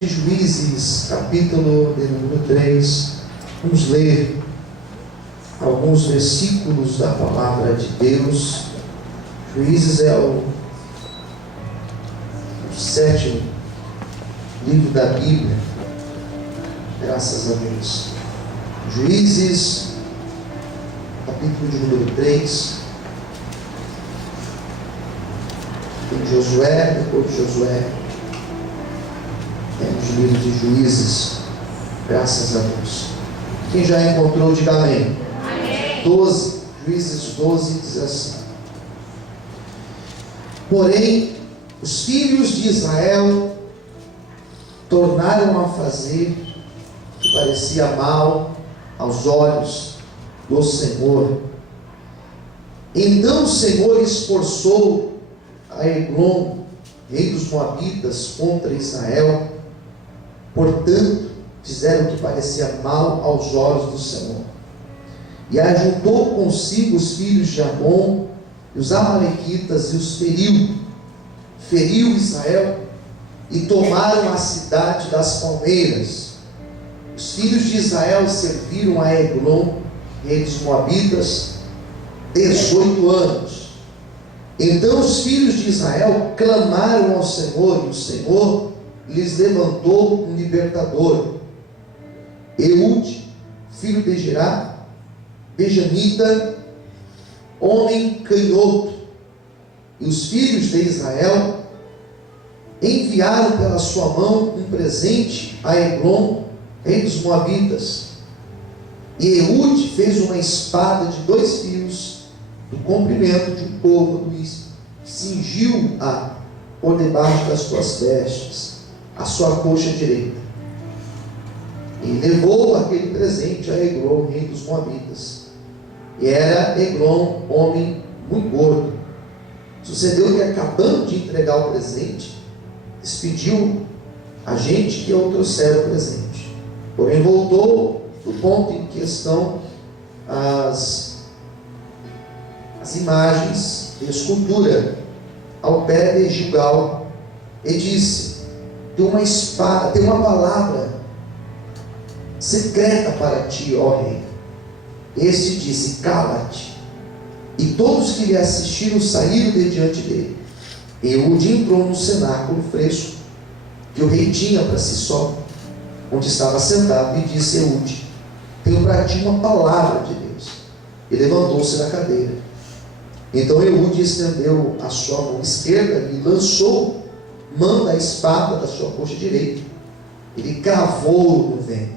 Juízes, capítulo de número 3, vamos ler alguns versículos da palavra de Deus. Juízes é o sétimo livro da Bíblia, graças a Deus. Juízes, capítulo de número 3, tem Josué, depois de Josué temos o livro de Juízes, graças a Deus. Quem já encontrou, diga amém. Amém. 12, Juízes 12 diz assim: porém, os filhos de Israel tornaram a fazer o que parecia mal aos olhos do Senhor. Então o Senhor esforçou a Eglon, rei dos Moabitas, contra Israel. Portanto, fizeram o que parecia mal aos olhos do Senhor. E ajuntou consigo os filhos de Amon e os amalequitas e os feriu Israel, e tomaram a cidade das palmeiras. Os filhos de Israel serviram a Eglon, rei dos Moabitas, 18 anos. Então os filhos de Israel clamaram ao Senhor, e o Senhor lhes levantou um libertador, Eude, filho de Gerá, benjamita, homem canhoto. E os filhos de Israel enviaram pela sua mão um presente a Eglon, rei dos Moabitas. E Eude fez uma espada de 2 fios, do comprimento de um côvado, e cingiu-a por debaixo das suas vestes, a sua coxa direita. E levou aquele presente a Eglon, rei dos Moabitas. E era Eglon homem muito gordo. Sucedeu que, acabando de entregar o presente, despediu a gente que o trouxera o presente. Porém voltou do ponto em que estão as imagens de escultura ao pé de Gilgal, e disse: tem uma espada, tem uma palavra secreta para ti, ó rei. Este disse: cala-te. E todos que lhe assistiram saíram de diante dele. Eude entrou no cenáculo fresco que o rei tinha para si só, onde estava sentado, e disse: Eude, tenho para ti uma palavra de Deus. E levantou-se da cadeira. Então Eude estendeu a sua mão esquerda e lançou mão da espada da sua coxa direita. Ele cravou no ventre,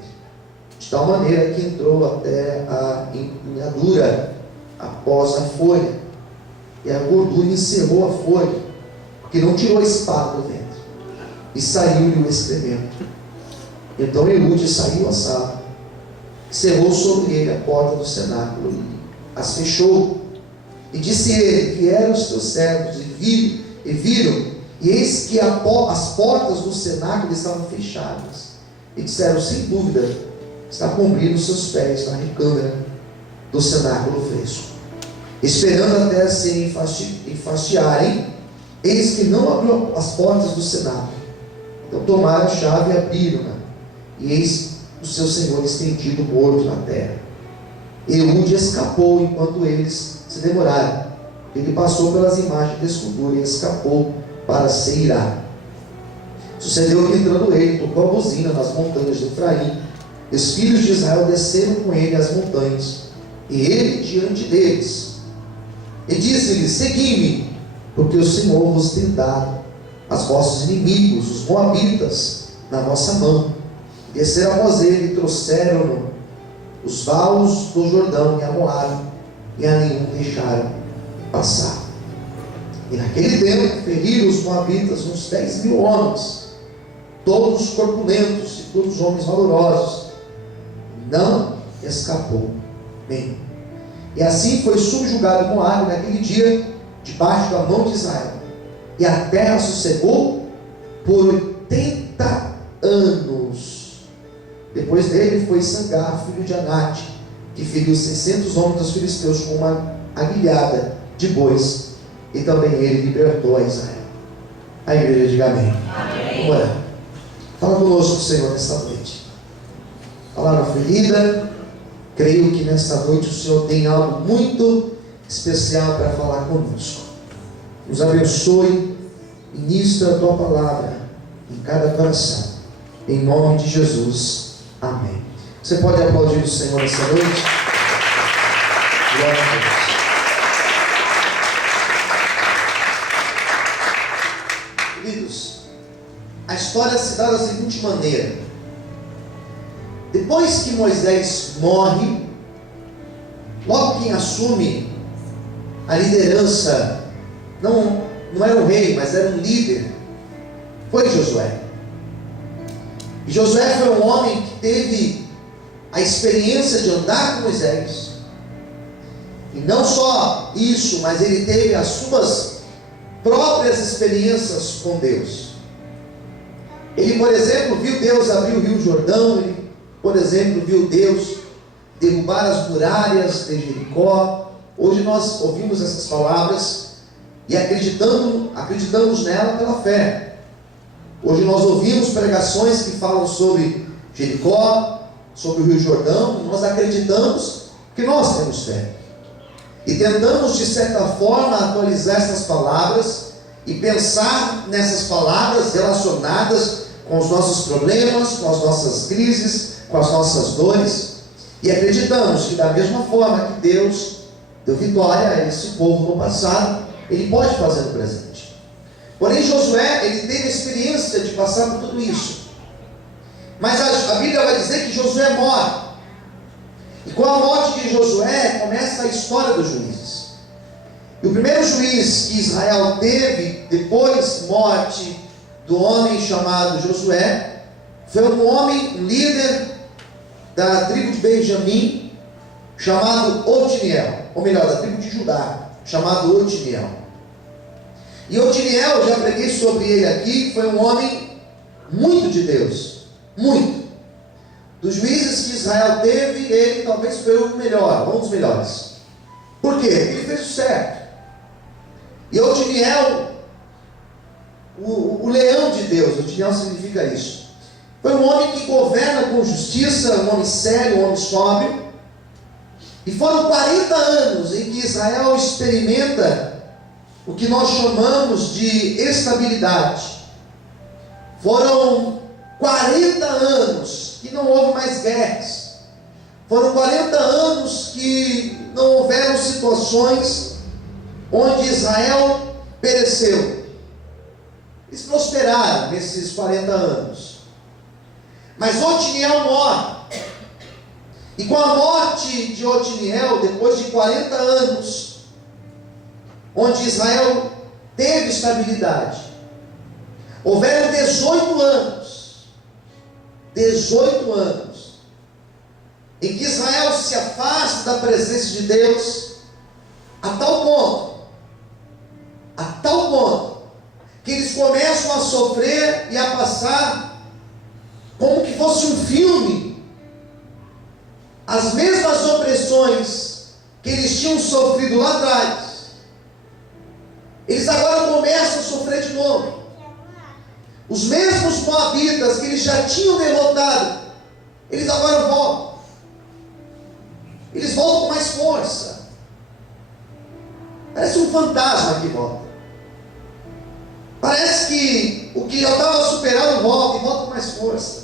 de tal maneira que entrou até a empunhadura após a folha, e a gordura encerrou a folha, porque não tirou a espada do ventre, e saiu-lhe o excremento. Então Eude saiu à sala, cerrou sobre ele a porta do cenáculo e as fechou. E disse ele: vieram os teus servos e viram, e eis que as portas do cenáculo estavam fechadas. E disseram: sem dúvida, está cumprindo os seus pés na recâmara do cenáculo fresco, esperando até se enfastiarem. Eis que não abriu as portas do cenáculo. Então tomaram a chave e abriram-na, e eis o seu senhor estendido morto na terra. Eude escapou enquanto eles se demoraram. Ele passou pelas imagens de escultura e escapou para Seirá. Sucedeu que, entrando ele, tocou a buzina nas montanhas de Efraim. Os filhos de Israel desceram com ele as montanhas, e ele diante deles. E disse-lhes: segui-me, porque o Senhor vos tem dado aos vossos inimigos, os moabitas, na vossa mão. E desceram após ele e trouxeram-no os valos do Jordão e a Moabe, e a nenhum deixaram passar. E naquele tempo feriram os moabitas uns 10.000 homens, todos corpulentos e todos homens valorosos. Não escapou nenhum. E assim foi subjugado Moabe naquele dia, debaixo da mão de Israel. E a terra sossegou por 80 anos. Depois dele foi Sangar, filho de Anate, que feriu 600 homens dos filisteus com uma aguilhada de bois, e também ele libertou a Israel. A igreja diga amém. Amém. Vamos orar. Fala conosco, Senhor, nesta noite. Palavra ferida. Creio que nesta noite o Senhor tem algo muito especial para falar conosco. Nos abençoe, ministra a Tua palavra em cada coração. Em nome de Jesus. Amém. Você pode aplaudir o Senhor nessa noite? Glória a Deus. Queridos, a história se dá da seguinte maneira. Depois que Moisés morre, logo quem assume a liderança, não era um rei, mas era um líder, foi Josué. E Josué foi um homem que teve a experiência de andar com Moisés. E não só isso, mas ele teve as suas próprias experiências com Deus. Ele, por exemplo, viu Deus abrir o Rio Jordão. Ele, por exemplo, viu Deus derrubar as muralhas de Jericó. Hoje nós ouvimos essas palavras e acreditamos nela pela fé. Hoje nós ouvimos pregações que falam sobre Jericó, sobre o Rio Jordão, e nós acreditamos que nós temos fé. E tentamos, de certa forma, atualizar essas palavras e pensar nessas palavras relacionadas com os nossos problemas, com as nossas crises, com as nossas dores. E acreditamos que da mesma forma que Deus deu vitória a esse povo no passado, Ele pode fazer no presente. Porém, Josué, ele teve a experiência de passar por tudo isso. Mas a Bíblia vai dizer que Josué morre. E com a morte de Josué, começa a história dos juízes. E o primeiro juiz que Israel teve, depois morte do homem chamado Josué, foi um homem, um líder da tribo de Benjamim, chamado Otiniel. Ou melhor, da tribo de Judá, chamado Otiniel. E Otiniel, já preguei sobre ele aqui, foi um homem muito de Deus, muito. Dos juízes que Israel teve, ele talvez foi o melhor, um dos melhores. Por quê? Ele fez o certo. E Otiniel, o leão de Deus, Otiniel significa isso. Foi um homem que governa com justiça, um homem sério, um homem sóbrio. E foram 40 anos em que Israel experimenta o que nós chamamos de estabilidade. Foram 40 anos que não houve mais guerras. Foram 40 anos que não houveram situações onde Israel pereceu. Eles prosperaram nesses 40 anos. Mas Otiniel morre. E com a morte de Otiniel, depois de 40 anos, onde Israel teve estabilidade, houveram 18 anos, em que Israel se afasta da presença de Deus, a tal ponto, que eles começam a sofrer e a passar, como que fosse um filme, as mesmas opressões que eles tinham sofrido lá atrás. Eles agora começam a sofrer de novo. Os mesmos moabitas que eles já tinham derrotado, eles agora voltam. Eles voltam com mais força. Parece um fantasma que volta. Parece que o que já estava superado volta e volta com mais força.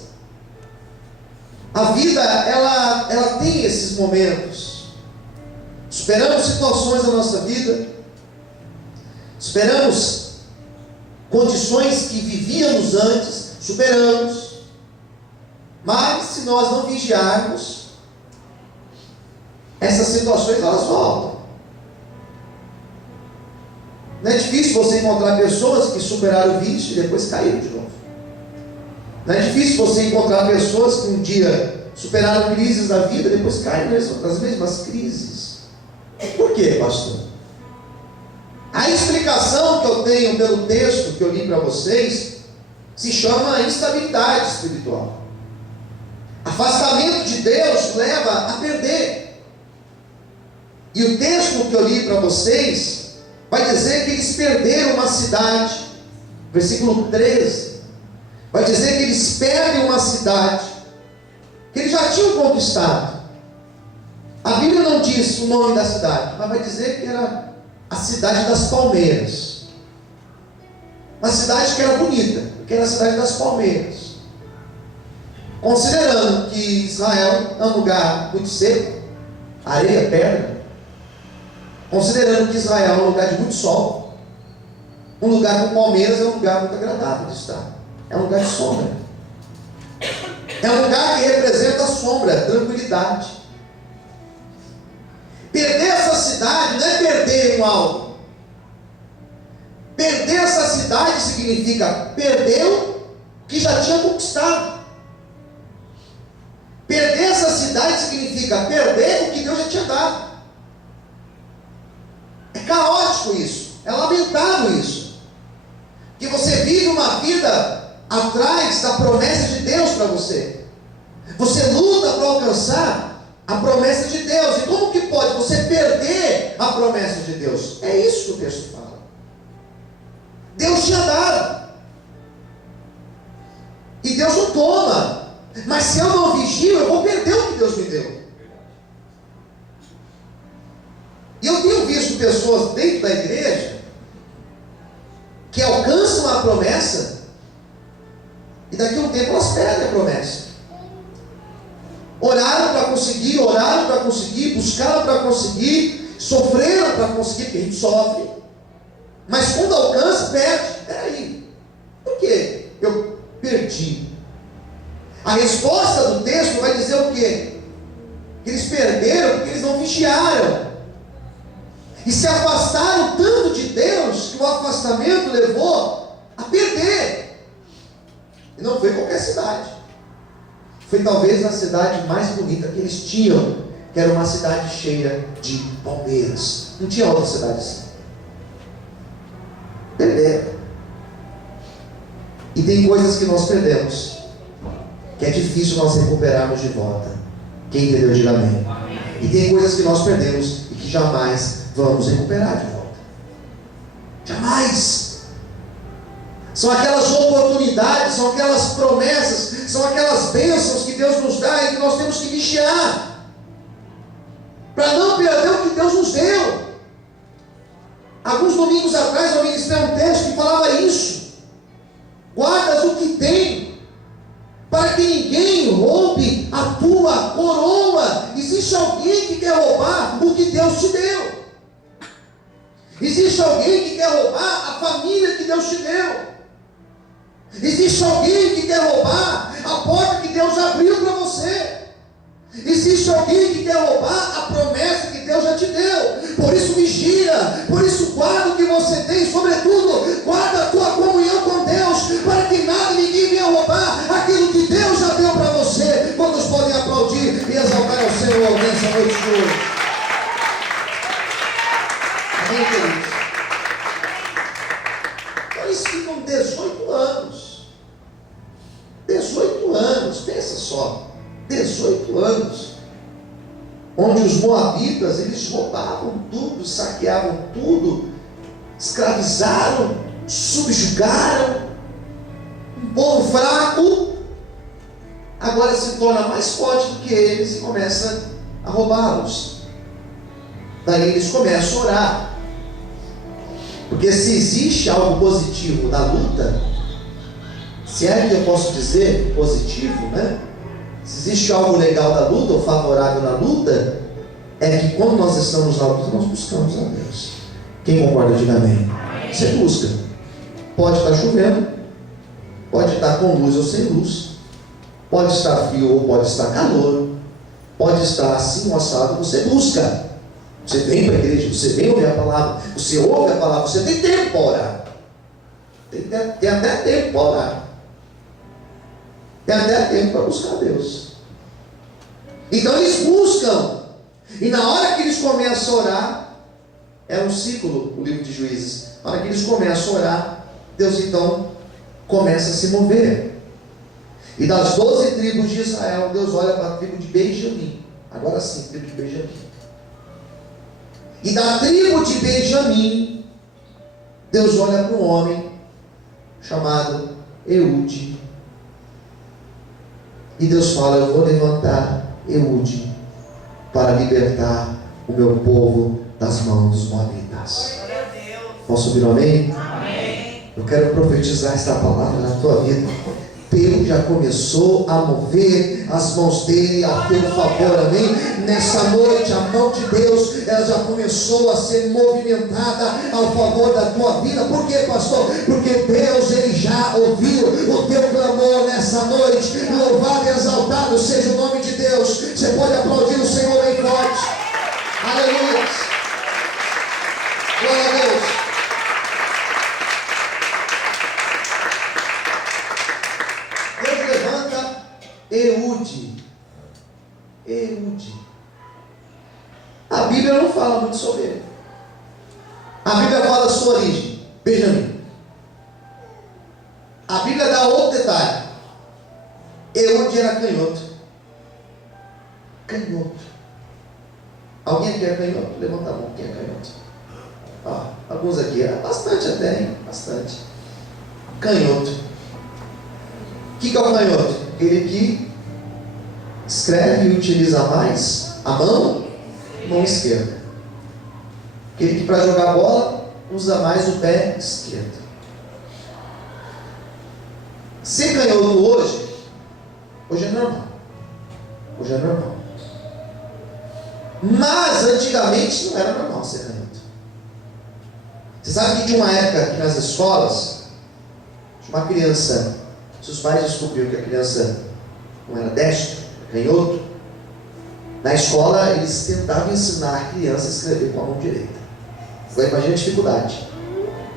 A vida, ela tem esses momentos. Superamos situações da nossa vida. Superamos condições que vivíamos antes, superamos. Mas se nós não vigiarmos, essas situações elas voltam. Não é difícil você encontrar pessoas que superaram o vício e depois caíram de novo. Não é difícil você encontrar pessoas que um dia superaram crises da vida e depois caíram nas mesmas crises. Por quê, pastor? A explicação que eu tenho pelo texto que eu li para vocês se chama instabilidade espiritual. Afastamento de Deus leva a perder. E o texto que eu li para vocês vai dizer que eles perderam uma cidade. Versículo 13. Vai dizer que eles perdem uma cidade que eles já tinham conquistado. A Bíblia não diz o nome da cidade, mas vai dizer que era a cidade das palmeiras. Uma cidade que era bonita, que era a cidade das palmeiras. Considerando que Israel é um lugar muito seco, areia, pedra. Considerando que Israel é um lugar de muito sol, um lugar com palmeiras é um lugar muito agradável de estar. É um lugar de sombra. É um lugar que representa a sombra, tranquilidade. Perder essa cidade não é perder um algo. Perder essa cidade significa perder o que já tinha conquistado. Perder essa cidade significa perder o que Deus já tinha dado. É caótico isso. É lamentável isso. Que você vive uma vida atrás da promessa de Deus para você. Você luta para alcançar a promessa de Deus. E como que pode você perder a promessa de Deus? É isso que o texto fala. Deus tinha dado. E Deus não toma. Mas se eu não vigio, eu vou perder o que Deus me deu. E eu tenho visto pessoas dentro da igreja que alcançam a promessa e daqui a um tempo elas perdem a promessa. Oraram para conseguir, buscaram para conseguir, sofreram para conseguir, porque a gente sofre. Mas quando alcança, perde. Peraí, por quê? Eu perdi. A resposta do texto vai dizer o quê? Que eles perderam porque eles não vigiaram. E se afastaram tanto de Deus que o afastamento levou a perder. E não foi qualquer cidade. Foi talvez a cidade mais bonita que eles tinham, que era uma cidade cheia de palmeiras. Não tinha outra cidade assim. Perderam. E tem coisas que nós perdemos, que é difícil nós recuperarmos de volta. Quem entendeu, diga amém. E tem coisas que nós perdemos e que jamais vamos recuperar de volta. Jamais. São aquelas oportunidades, são aquelas promessas, são aquelas bênçãos que Deus nos dá e que nós temos que vigiar para não perder o que Deus nos deu. Alguns domingos atrás eu ministrei um texto que falava isso. Guardas o que tem, para que ninguém roube a tua coroa. Existe alguém que quer roubar o que Deus te deu. Existe alguém que quer roubar a família que Deus te deu. Existe alguém que quer roubar a porta que Deus abriu para você. Existe alguém que quer roubar a promessa que Deus já te deu. Por isso vigia, por isso guarda o que você tem, sobretudo guarda a tua comunhão com Deus, para que nada, ninguém venha roubar aquilo que Deus já deu para você. Quantos podem aplaudir e exaltar ao Senhor nessa noite de hoje? Amém, queridos? Então eles ficam 18 anos. 18 anos, pensa só. 18 anos. Onde os moabitas, eles roubavam tudo, saqueavam tudo, escravizaram, subjugaram. Um povo fraco agora se torna mais forte do que eles e começa a roubá-los. Daí eles começam a orar. Porque se existe algo positivo na luta, se é que eu posso dizer positivo, né? Se existe algo legal da luta ou favorável na luta, é que quando nós estamos na luta, nós buscamos a Deus. Quem concorda, diga amém. Você busca. Pode estar chovendo, pode estar com luz ou sem luz, pode estar frio ou pode estar calor, pode estar assim ou assado, você busca. Você vem para a igreja, você vem ouvir a palavra, você ouve a palavra, você tem tempo para orar. Tem até tempo para orar. Tem até tempo para buscar a Deus. Então eles buscam. E na hora que eles começam a orar, é um ciclo o livro de Juízes. Na hora que eles começam a orar, Deus então começa a se mover. E das 12 tribos de Israel, Deus olha para a tribo de Benjamim. Agora sim, tribo de Benjamim. E da tribo de Benjamim, Deus olha para um homem chamado Eude E Deus fala: eu vou levantar Eude para libertar o meu povo das mãos dos moabitas. Posso ouvir um amém? Amém. Eu quero profetizar esta palavra na tua vida. Deus já começou a mover as mãos dele a teu favor, amém? Nessa noite a mão de Deus, ela já começou a ser movimentada ao favor da tua vida. Por quê, pastor? Porque Deus, ele já ouviu o teu clamor nessa noite. Louvado e exaltado seja o nome de Deus. Você pode aplaudir o Senhor bem forte. Aleluia. Glória a Deus. Eude. A Bíblia não fala muito sobre ele. A Bíblia fala da sua origem, Benjamim. A Bíblia dá outro detalhe. Eude era canhoto. Alguém aqui é canhoto? Levanta a mão, quem é canhoto? Alguns aqui, bastante até, hein? Bastante. Canhoto. O que é o canhoto? Aquele que escreve e utiliza mais a mão esquerda. Aquele que para jogar bola usa mais o pé esquerdo. Ser canhoto hoje é normal. Mas antigamente não era normal ser canhoto. Você sabe que tinha uma época que nas escolas, uma criança, se os pais descobriram que a criança não era destro, canhoto, na escola eles tentavam ensinar a criança a escrever com a mão direita. Você imagina a dificuldade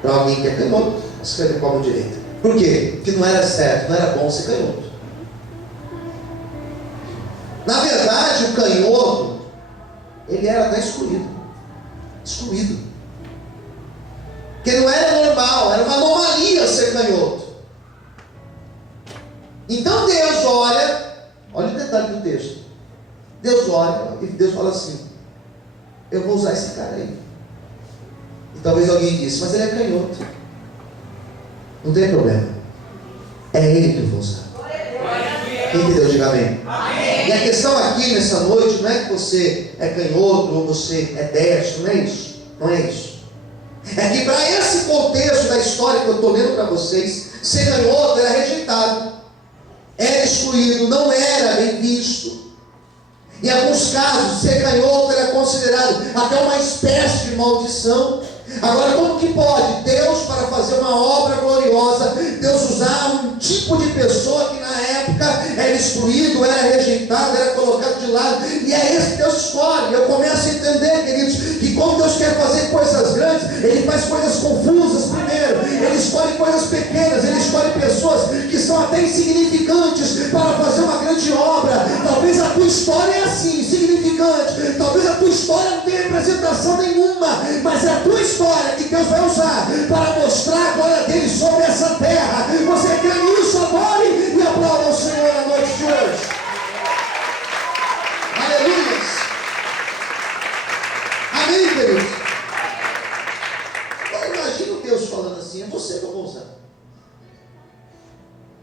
para alguém que é canhoto escrever com a mão direita. Por quê? Porque não era certo, não era bom ser canhoto. Na verdade, o canhoto, ele era até excluído. Porque não era normal, era uma anomalia ser canhoto. Então Deus olha o detalhe do texto. Deus olha e Deus fala assim: eu vou usar esse cara aí. E talvez alguém disse: mas ele é canhoto. Não tem problema. É ele que eu vou usar. Quem entendeu? Diga amém. Amém. E a questão aqui nessa noite não é que você é canhoto ou você é destro, não é isso. Não é isso. É que para esse contexto da história que eu estou lendo para vocês, ser canhoto era rejeitado, era excluído, não era bem visto. Em alguns casos, ser canhoto era considerado até uma espécie de maldição. Agora, como que pode Deus, para fazer uma obra gloriosa, Deus usar um tipo de pessoa que na época era excluído, era rejeitado, era colocado de lado, e é esse que Deus escolhe? Eu começo a entender, queridos, que quando Deus quer fazer coisas grandes, Ele faz coisas confusas primeiro, Ele escolhe coisas pequenas, Ele escolhe pessoas que são até insignificantes para fazer uma grande obra. Talvez a tua história é assim, insignificante, talvez a tua história não tenha representação nenhuma, mas é a tua história que Deus vai usar para mostrar a glória dele sobre essa terra. Você crê nisso? Adore e aplauda o Senhor na noite de hoje. Aleluia. Amém, queridos? Eu imagino Deus falando assim: é você que eu vou usar.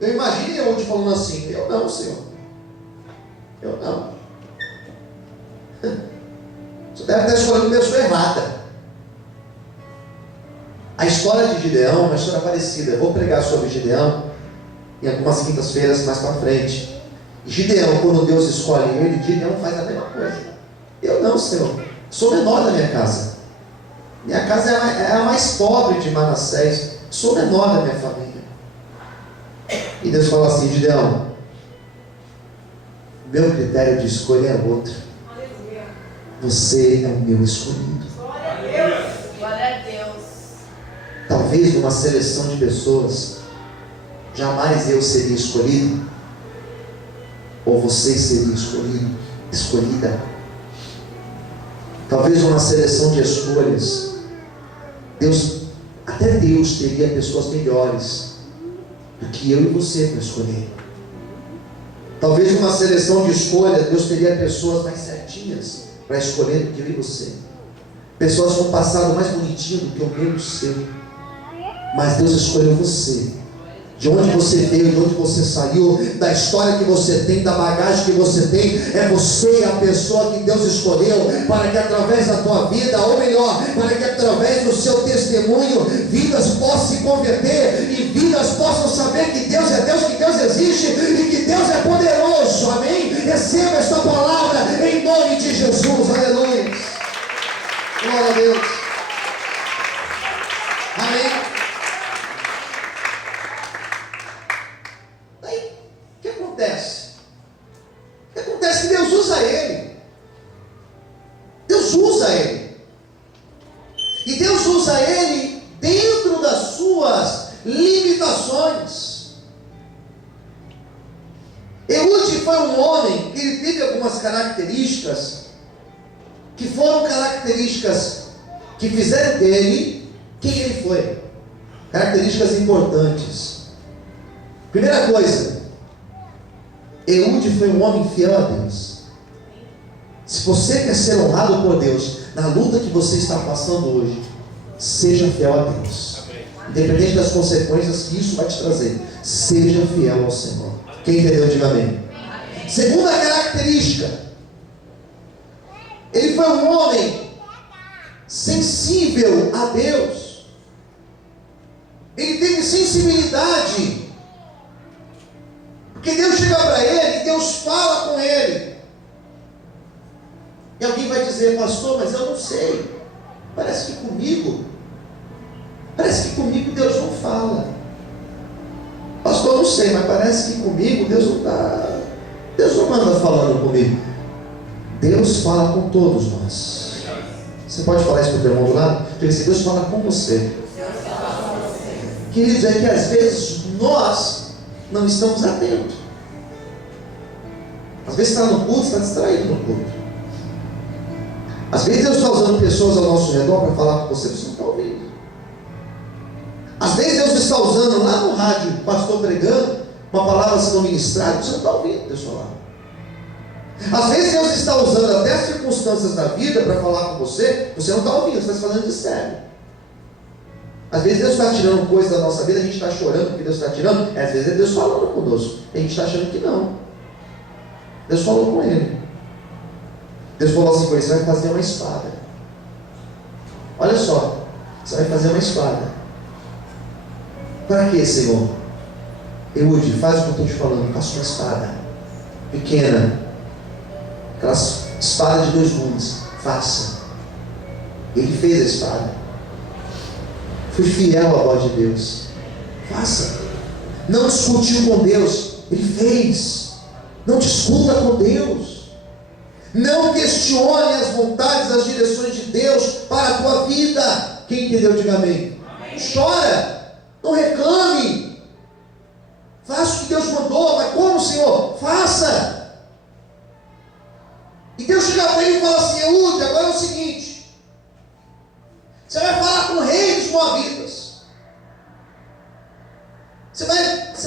Eu imagino eu te falando assim: eu não, Senhor. Eu não. Você deve estar escolhendo a pessoa errada. A história de Gideão é uma história parecida. Eu vou pregar sobre Gideão em algumas quintas-feiras mais para frente. Gideão, quando Deus escolhe ele, Gideão faz a mesma coisa. Eu não, Senhor. Sou menor da minha casa. Minha casa é a mais pobre de Manassés. Sou menor da minha família. E Deus fala assim: Gideão, meu critério de escolha é outro. Você é o meu escolhido. Glória a Deus. Glória a Deus. Talvez numa seleção de pessoas, jamais eu seria escolhido, ou você seria escolhida. Talvez numa seleção de escolhas, até Deus teria pessoas melhores do que eu e você para escolher. Talvez numa seleção de escolhas, Deus teria pessoas mais certinhas para escolher do que eu e você. Pessoas com um passado mais bonitinho do que o meu e o seu. Mas Deus escolheu você de onde você veio, de onde você saiu, da história que você tem, da bagagem que você tem. É você a pessoa que Deus escolheu para que através da tua vida, ou melhor, para que através do seu testemunho, vidas possam se converter e vidas possam saber que Deus é Deus, que Deus existe e que Deus é poderoso. Amém? Receba esta palavra em nome de Jesus. Aleluia. Glória a Deus. Amém. Daí, o que acontece? O que acontece é que Deus usa ele. Deus usa ele. E Deus usa ele dentro das suas limitações. Eude foi um homem que ele teve algumas características que foram características que fizeram dele quem ele foi. Características importantes. Primeira coisa, Eude foi um homem fiel a Deus. Se você quer ser honrado por Deus na luta que você está passando hoje, seja fiel a Deus. Independente das consequências que isso vai te trazer, seja fiel ao Senhor. Quem entendeu, diga amém. Segunda característica, ele foi um homem sensível a Deus. Ele teve sensibilidade, porque Deus chega para ele, Deus fala com ele. E alguém vai dizer: pastor, mas eu não sei, parece que comigo Deus não fala. Pastor, eu não sei, mas parece que comigo Deus não anda falando comigo. Deus fala com todos nós. Você pode falar isso para o teu irmão do lado? Diga assim: Deus fala com você. Queridos, é que às vezes nós não estamos atentos. Às vezes está no culto, está distraído no culto. Às vezes Deus está usando pessoas ao nosso redor para falar com você, você não está ouvindo. Às vezes Deus está usando lá no rádio, o pastor pregando, uma palavra sendo ministrada, você não está ouvindo Deus falar. Às vezes Deus está usando até as circunstâncias da vida para falar com você, você não está ouvindo, você está falando de sério. Às vezes Deus está tirando coisas da nossa vida, a gente está chorando porque Deus está tirando, às vezes é Deus falando conosco, e a gente está achando que não. Deus falou com ele. Deus falou assim: você vai fazer uma espada. Olha só, você vai fazer uma espada. Para quê, Senhor? Eude, faz o que eu estou te falando, faça uma espada pequena, aquela espada de 2 gumes, faça. Ele fez a espada. Fui fiel à voz de Deus. Faça. Não discutiu com Deus, ele fez. Não discuta com Deus. Não questione as vontades, as direções de Deus para a tua vida. Quem entendeu, diga amém. Não chora, não reclame. Faça o que Deus mandou. Mas como, Senhor? Faça. E Deus chega para ele e fala assim: Eude, agora é o seguinte, você vai falar com o rei dos Moabitas. Você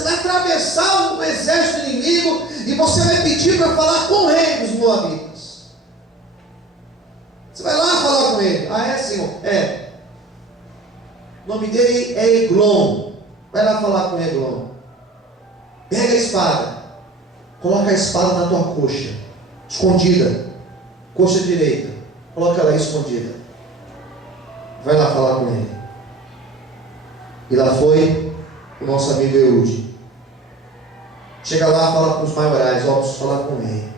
vai atravessar o exército inimigo e você vai pedir para falar com o rei dos Moabitas. Você vai lá falar com ele. Ah, é, Senhor? É. O nome dele é Eglon. Vai lá falar com Eglon. Pega a espada. Coloca a espada na tua coxa, escondida. Coxa direita. Coloca ela aí escondida. Vai lá falar com ele. E lá foi o nosso amigo Eude. Chega lá, fala com os maiorais: ó, preciso falar com ele.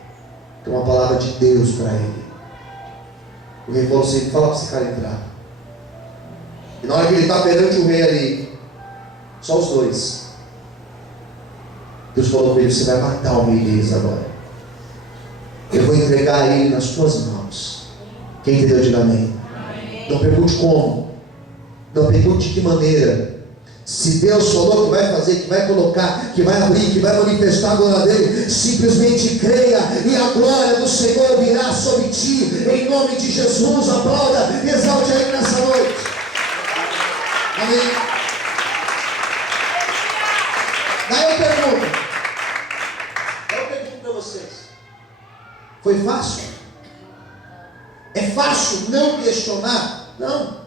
Tem uma palavra de Deus para ele. O rei falou assim: fala para esse cara entrar. E na hora que ele está perante o rei ali, só os dois, Deus falou para ele: você vai matar o rei deles agora. Eu vou entregar ele nas tuas mãos. Quem entendeu, diga amém. Não pergunte como, não pergunte de que maneira. Se Deus falou que vai fazer, que vai colocar, que vai abrir, que vai manifestar a glória dele, simplesmente creia e a glória do Senhor virá sobre ti, em nome de Jesus. Aplauda, exalte aí nessa noite. Amém. Daí eu pergunto para vocês: foi fácil? É fácil não questionar? Não.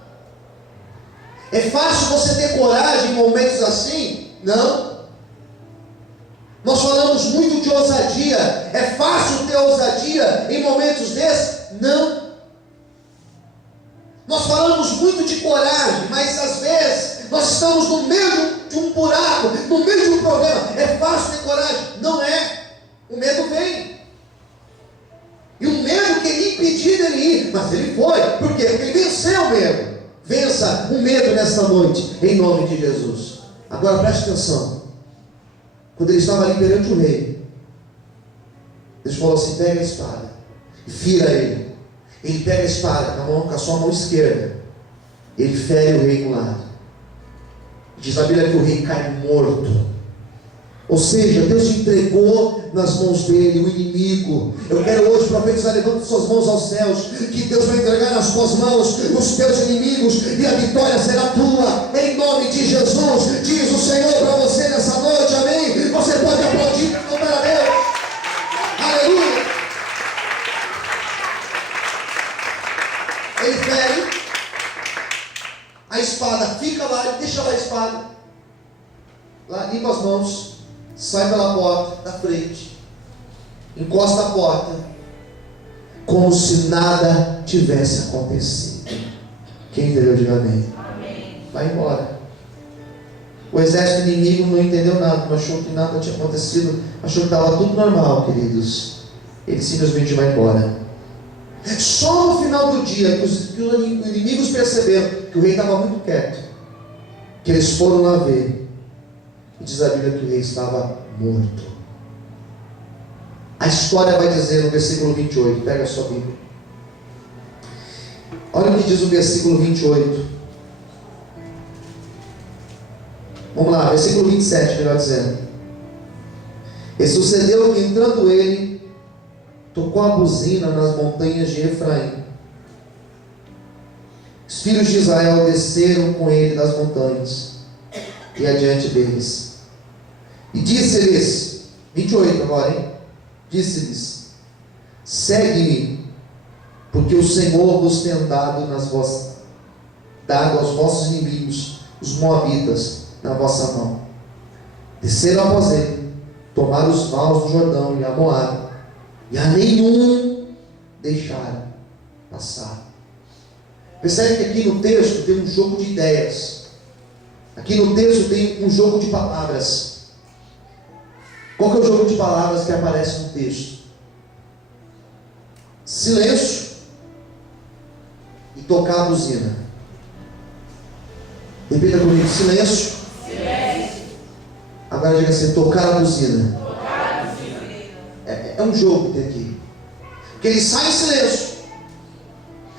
É fácil você ter coragem em momentos assim? Não. falamos muito de ousadia. É fácil ter ousadia em momentos desses? Não. Nós falamos muito de coragem, mas às vezes nós estamos no meio de um buraco, no meio de um problema. É fácil ter coragem? Não é. O medo vem. E o medo queria impedir dele ir, mas ele foi. Por quê? Porque ele venceu o medo. Vença o medo nesta noite, em nome de Jesus. Agora preste atenção. Quando ele estava ali perante o rei, Deus falou assim: pega a espada e fira ele. Ele pega a espada com a sua mão esquerda. Ele fere o rei no lado. Diz a Bíblia que o rei cai morto. Ou seja, Deus entregou nas mãos dele o inimigo. Eu quero hoje profetizar: levante suas mãos aos céus, que Deus vai entregar nas suas mãos os teus inimigos, e a vitória será tua, em nome de Jesus. Diz o Senhor para você nessa noite, amém? Você pode aplaudir para Deus. Aleluia. Ele fere a espada, fica lá, ele deixa lá a espada lá, limpa as mãos, sai pela porta da frente, encosta a porta, como se nada tivesse acontecido. Quem entendeu, diga amém. Amém. Vai embora. O exército inimigo não entendeu nada, não achou que nada tinha acontecido, achou que estava tudo normal, queridos. Ele simplesmente vai embora. Só no final do dia que os inimigos perceberam que o rei estava muito quieto, que eles foram lá ver, e diz a Bíblia que o rei estava morto. A história vai dizer no versículo 28, pega a sua Bíblia. Olha o que diz o versículo 28. Vamos lá, versículo 27, melhor dizendo. E sucedeu que, entrando ele, tocou a buzina nas montanhas de Efraim. Os filhos de Israel desceram com ele das montanhas, e adiante deles. E disse-lhes, 28 agora, hein? Disse-lhes: segue-me, porque o Senhor vos tem dado aos vossos inimigos, os moabitas, na vossa mão. Desceram após ele, tomaram os vales do Jordão e a Moabe, e a nenhum deixaram passar. Percebe que aqui no texto tem um jogo de ideias. Aqui no texto tem um jogo de palavras. Qual que é o jogo de palavras que aparece no texto? Silêncio e tocar a buzina. Repita comigo: silêncio. Silêncio. Agora diga assim: tocar a buzina. Tocar a buzina. É um jogo que tem aqui. Porque ele sai em silêncio.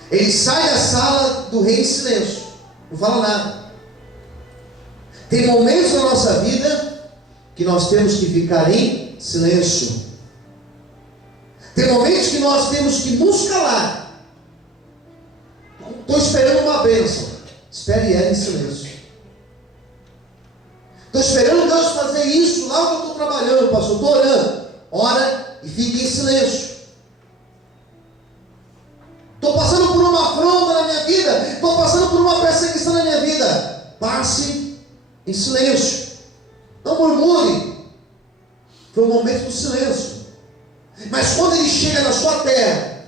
Ele sai da sala do rei em silêncio. Não fala nada. Tem momentos na nossa vida que nós temos que ficar em silêncio. Tem momentos que nós temos que nos calar. Estou esperando uma bênção. Espere ela em silêncio. Estou esperando Deus fazer isso lá onde eu estou trabalhando, pastor. Estou orando. Ora e fique em silêncio. Estou passando por uma afronta na minha vida. Estou passando por uma perseguição na minha vida. Passe em silêncio. Não murmure. Foi um momento do silêncio. Mas quando ele chega na sua terra,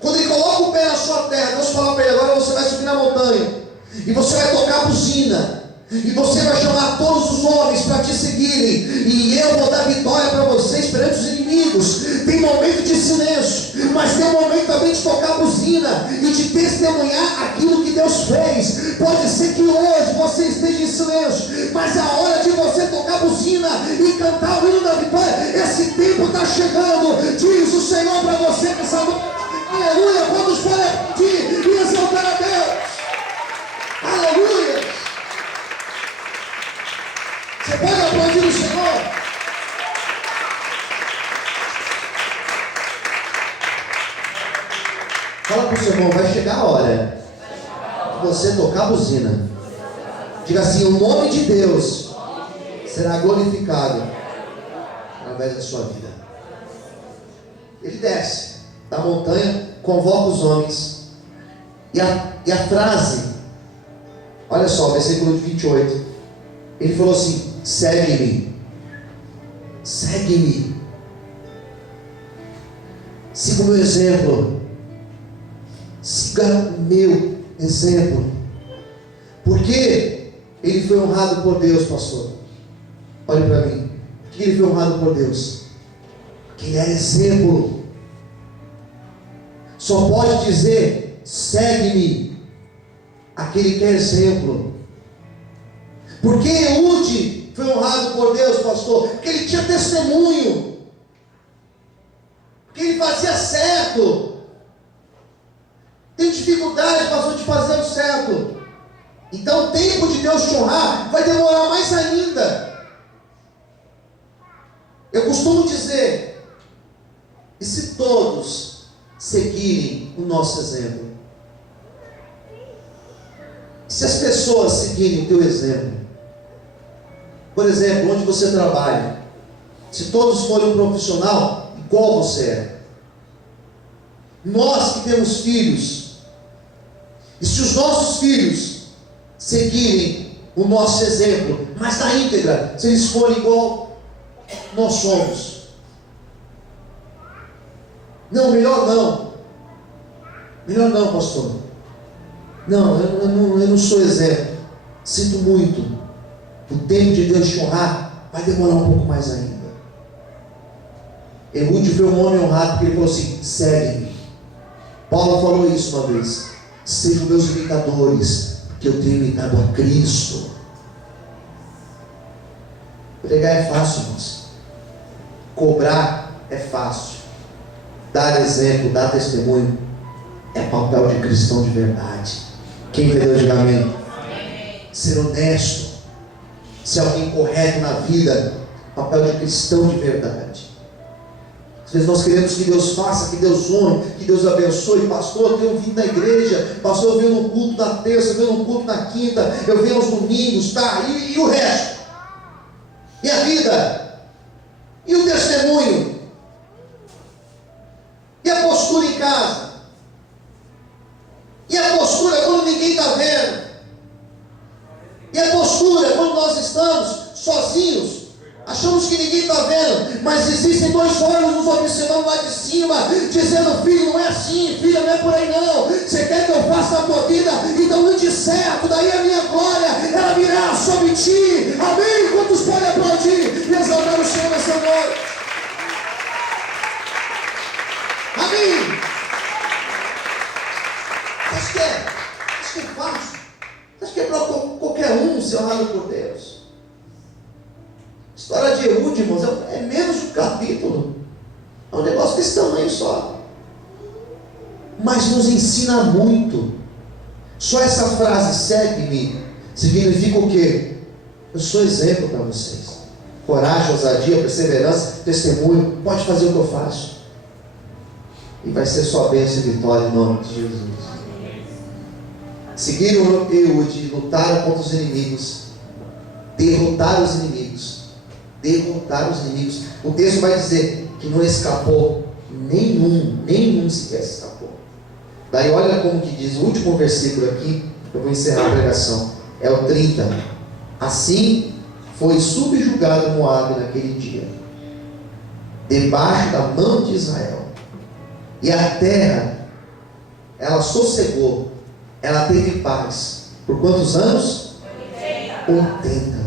quando ele coloca o pé na sua terra, Deus fala para ele: agora você vai subir na montanha, e você vai tocar a buzina, e você vai chamar todos os homens para te seguirem, e eu vou dar vitória para vocês perante os inimigos. Tem momento de silêncio, mas tem momento também de tocar a buzina e de testemunhar aquilo que Deus fez. Pode ser que hoje você esteja em silêncio, mas é a hora de você tocar a buzina e cantar o hino da vitória. Esse tempo está chegando, diz o Senhor para você nessa noite. Aleluia. Quantos podem pedir e exaltar a Deus? Aleluia. Você pode aplaudir o Senhor? Fala para o seu irmão: vai chegar a hora de você tocar a buzina. Diga assim: o nome de Deus será glorificado através da sua vida. Ele desce da montanha, convoca os homens. E a frase, olha só, versículo 28. Ele falou assim: segue-me. segue-me. Siga o meu exemplo. Siga o meu exemplo. Por que ele foi honrado por Deus, pastor? Olhe para mim. Por que ele foi honrado por Deus? Porque ele era exemplo. Só pode dizer, segue-me, aquele que é exemplo. Por que Eude foi honrado por Deus, pastor? Porque ele tinha testemunho. Porque ele fazia certo. Tem dificuldade, pastor, de fazer o certo. Então o tempo de Deus te honrar vai demorar mais ainda. Eu costumo dizer, e se todos seguirem o nosso exemplo? Se as pessoas seguirem o teu exemplo, por exemplo, onde você trabalha, se todos forem um profissional igual você é, nós que temos filhos, e se os nossos filhos seguirem o nosso exemplo, mas na íntegra, se eles forem igual nós somos, não, melhor não, pastor, não, eu não sou exemplo, sinto muito, o tempo de Deus te honrar vai demorar um pouco mais ainda. Eude foi um homem honrado porque ele falou assim, segue-me. Paulo falou isso uma vez, sejam meus imitadores, porque eu tenho imitado a Cristo. Pregar é fácil, irmãos. Cobrar é fácil. Dar exemplo, dar testemunho é papel de cristão de verdade. Quem entendeu, diga amém. Ser honesto, ser alguém correto na vida, papel de cristão de verdade. Às vezes nós queremos que Deus faça, que Deus honre, que Deus abençoe. Pastor, eu tenho vindo na igreja, pastor, eu venho no culto da terça, eu venho no culto na quinta, eu venho aos domingos, tá? E o resto? E a vida? E o testemunho? E a postura em casa? E a postura quando ninguém está vendo? E a postura quando nós estamos sozinhos? Achamos que ninguém está vendo, mas existem dois olhos nos observando lá de cima, dizendo, filho, não é assim, filha, não é por aí não, você quer que eu faça a tua vida, então ande certo, daí a minha glória, ela virá sobre ti, amém? Quantos podem aplaudir e exaltar o Senhor nessa noite? Amém? Acho que é fácil, acho que é para qualquer um ser honrado por Deus. A história de Eude, irmãos, é menos um capítulo. É um negócio desse tamanho só. Mas nos ensina muito. Só essa frase, segue-me, significa o quê? Eu sou exemplo para vocês. Coragem, ousadia, perseverança, testemunho. Pode fazer o que eu faço. E vai ser sua bênção e vitória em nome de Jesus. Seguiram Eude, lutaram contra os inimigos. Derrotaram os inimigos. Derrotar os inimigos. O texto vai dizer que não escapou nenhum sequer escapou. Daí olha como que diz o último versículo aqui, eu vou encerrar a pregação, é o 30. Assim foi subjugado Moabe naquele dia, debaixo da mão de Israel, e a terra, ela sossegou, ela teve paz, por quantos anos? 80 anos.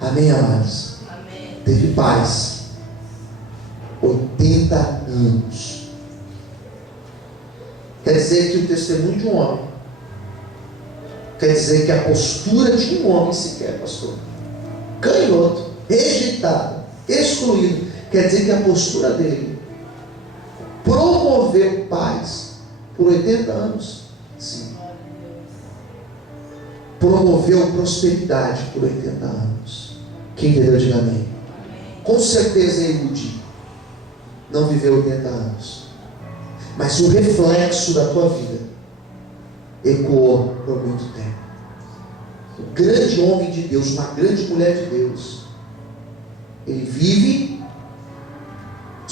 Amém, amados? Amém. Teve paz. 80 anos. Quer dizer que o testemunho de um homem, quer dizer que a postura de um homem sequer, pastor, canhoto, rejeitado, excluído, quer dizer que a postura dele promoveu paz por 80 anos. Sim. Promoveu prosperidade por 80 anos. Quem entendeu, diga amém. Com certeza Eude não viveu 80 anos, mas o reflexo da tua vida ecoou por muito tempo. Um grande homem de Deus, uma grande mulher de Deus, ele vive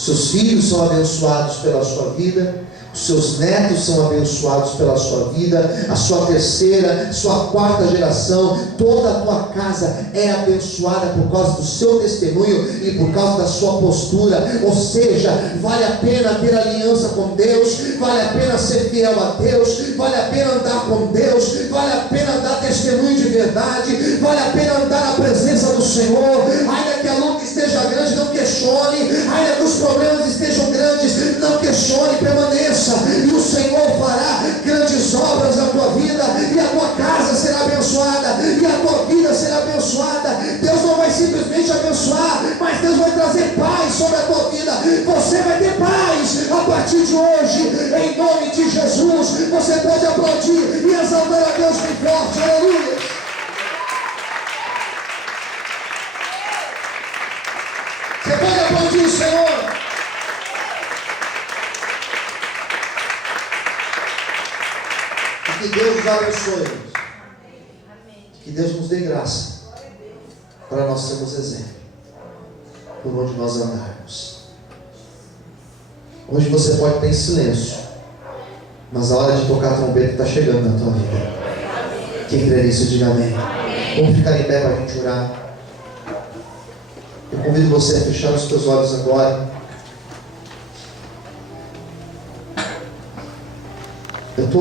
Seus filhos são abençoados pela sua vida, os seus netos são abençoados pela sua vida, a sua terceira, sua quarta geração, toda a tua casa é abençoada por causa do seu testemunho e por causa da sua postura. Ou seja, vale a pena ter aliança com Deus, vale a pena ser fiel a Deus, vale a pena andar com Deus, vale a pena dar testemunho de verdade, vale a pena andar na presença do Senhor. Ainda que a luta esteja grande, não questione, ainda que os problemas estejam grandes, não questione, permaneça. E o Senhor fará grandes obras na tua vida, e a tua casa será abençoada, e a tua vida será abençoada. Deus não vai simplesmente abençoar, mas Deus vai trazer paz sobre a tua vida. Você vai ter paz a partir de hoje, em nome de Jesus. Você pode aplaudir e exaltar a Deus bem forte, aleluia. Você pode aplaudir o Senhor. Que Deus nos abençoe. Que Deus nos dê graça para nós sermos exemplo por onde nós andarmos. Hoje você pode estar em silêncio, mas a hora de tocar a trombeta está chegando na tua vida. Quem crê nisso, diga amém. Vamos ficar em pé para a gente orar. Eu convido você a fechar os teus olhos agora. Eu estou